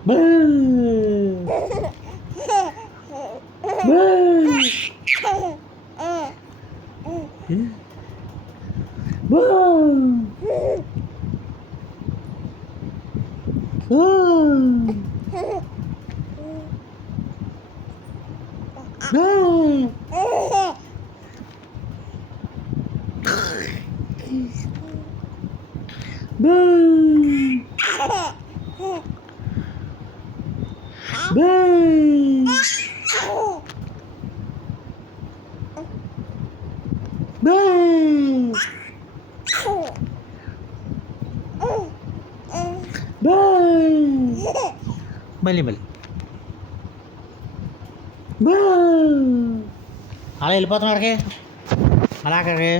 బూ బూ బూ బూ మళ్ళీ మళ్ళీ అలా వెళ్ళిపోతున్నాడు అక్కడికి అలా అక్కడికి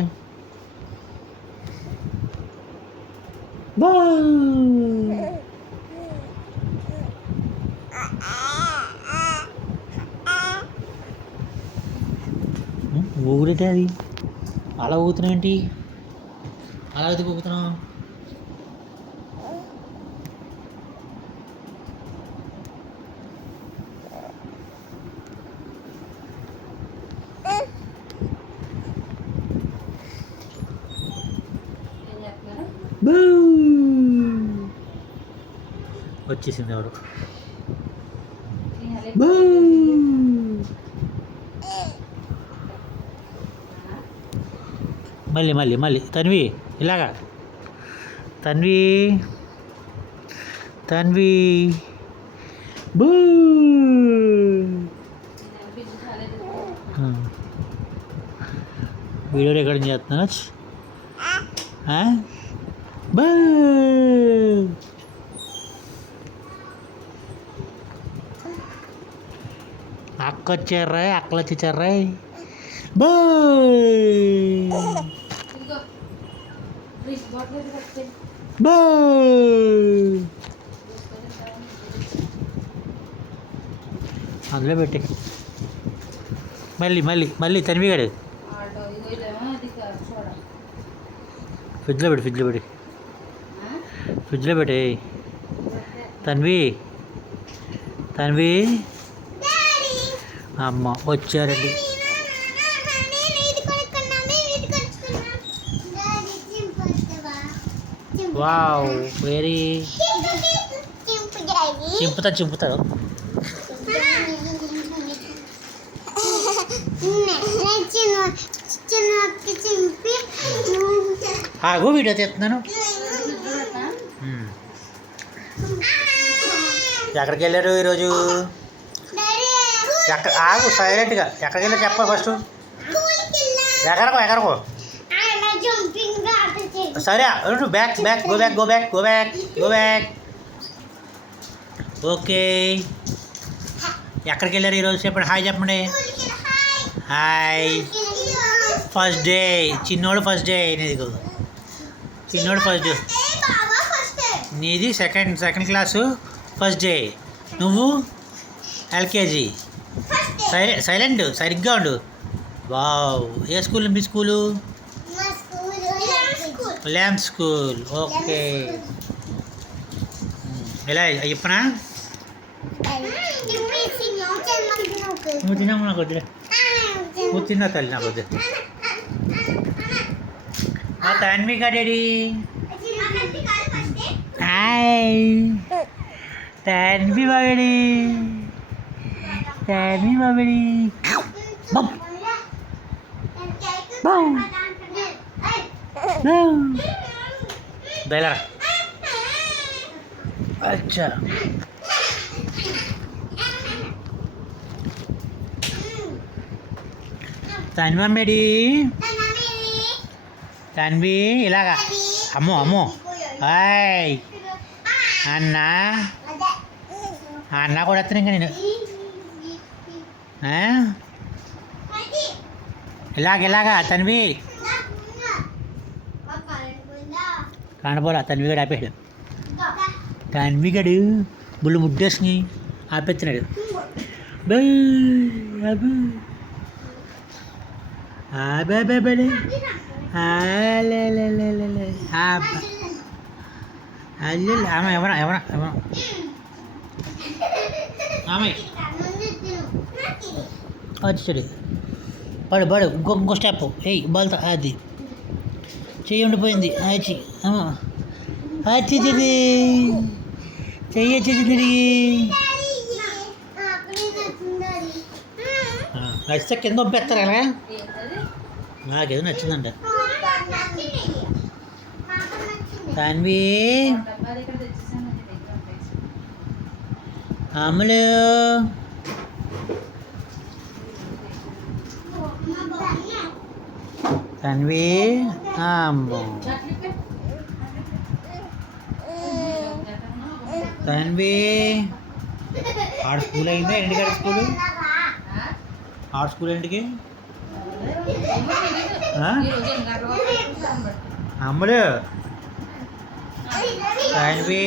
ఊగురేంటి అది అలా ఊగుతున్నావు ఏంటి అలా అయితే ఊగుతున్నావు వచ్చేసింది ఎవరు మళ్ళీ మళ్ళీ మళ్ళీ తన్వి ఇలాగా తన్వి తన్వి బూ వీడియో రికార్డింగ్ చేస్తున్నా బూ అక్క వచ్చారా అక్కలు వచ్చేసారా బూ బూ అందులో పెట్టి మళ్ళీ మళ్ళీ మళ్ళీ తనివిగాడు ఫ్రిడ్జ్లో పెట్టి ఫ్రిడ్జ్లో పెట్టి తన్వి తన్వి అమ్మ వచ్చారండి వావ్ వెరీ చింపుతారు ఆగు వీడియో తీస్తున్నాను ఎక్కడికి వెళ్ళారు ఈరోజు ఆగు సైలెంట్గా ఎక్కడికి వెళ్ళారు చెప్పాలి ఫస్ట్ ఎక్కడికో సరే బ్యాక్ గో బ్యాక్ ఓకే ఎక్కడికి వెళ్ళారు ఈరోజు చెప్పండి హాయ్ చెప్పండి హాయ్ ఫస్ట్ డే చిన్నోడు ఫస్ట్ డే నీది చిన్నోడు ఫస్ట్ డే నీది సెకండ్ క్లాసు ఫస్ట్ డే నువ్వు ఎల్కేజీ సైలెంట్ సరిగ్గా ఉండు వావ్ ఏ స్కూల్ మీ స్కూలు ల్యాంప్ స్కూల్ ఓకే ఎలా చెప్పనా నువ్వు తిన్నాము నాకు వద్దులే నువ్వు తిన్నా తల్లి నాకు వద్దు మా తన్వి డాడీ హాయ్ తన్వి బాబడి దయలా అచ్చా తన్వి తన్వి ఇలాగా అమ్మో హాయ్ అన్న కూడా వస్తున్నాయి ఇంకా నేను ఇలాగా తన్వి కానపోలా తన్విగడు ఆపేసాడు తన్విగడు బుల్లు ముడ్డేసుకుని ఆపెత్తున్నాడు ఎవరా ఆమె వచ్చాడు. పడు పడు ఇంకో స్టెప్ ఏయ్ బాల్తో అది చెయ్యి ఉండిపోయింది. అచ్చి అచ్చి చెయ్యి వచ్చేసి తిరిగి నచ్చితే కింద పంపిస్తారు కదా. నాకేదో నచ్చిందంట. తన్వి అమలు తన్వి అమ్మో తన్వి ఆడ స్కూల్ అయిందా ఇంటికాడ స్కూలు ఆడ స్కూల్ ఏంటికి అమ్ములు తన్వి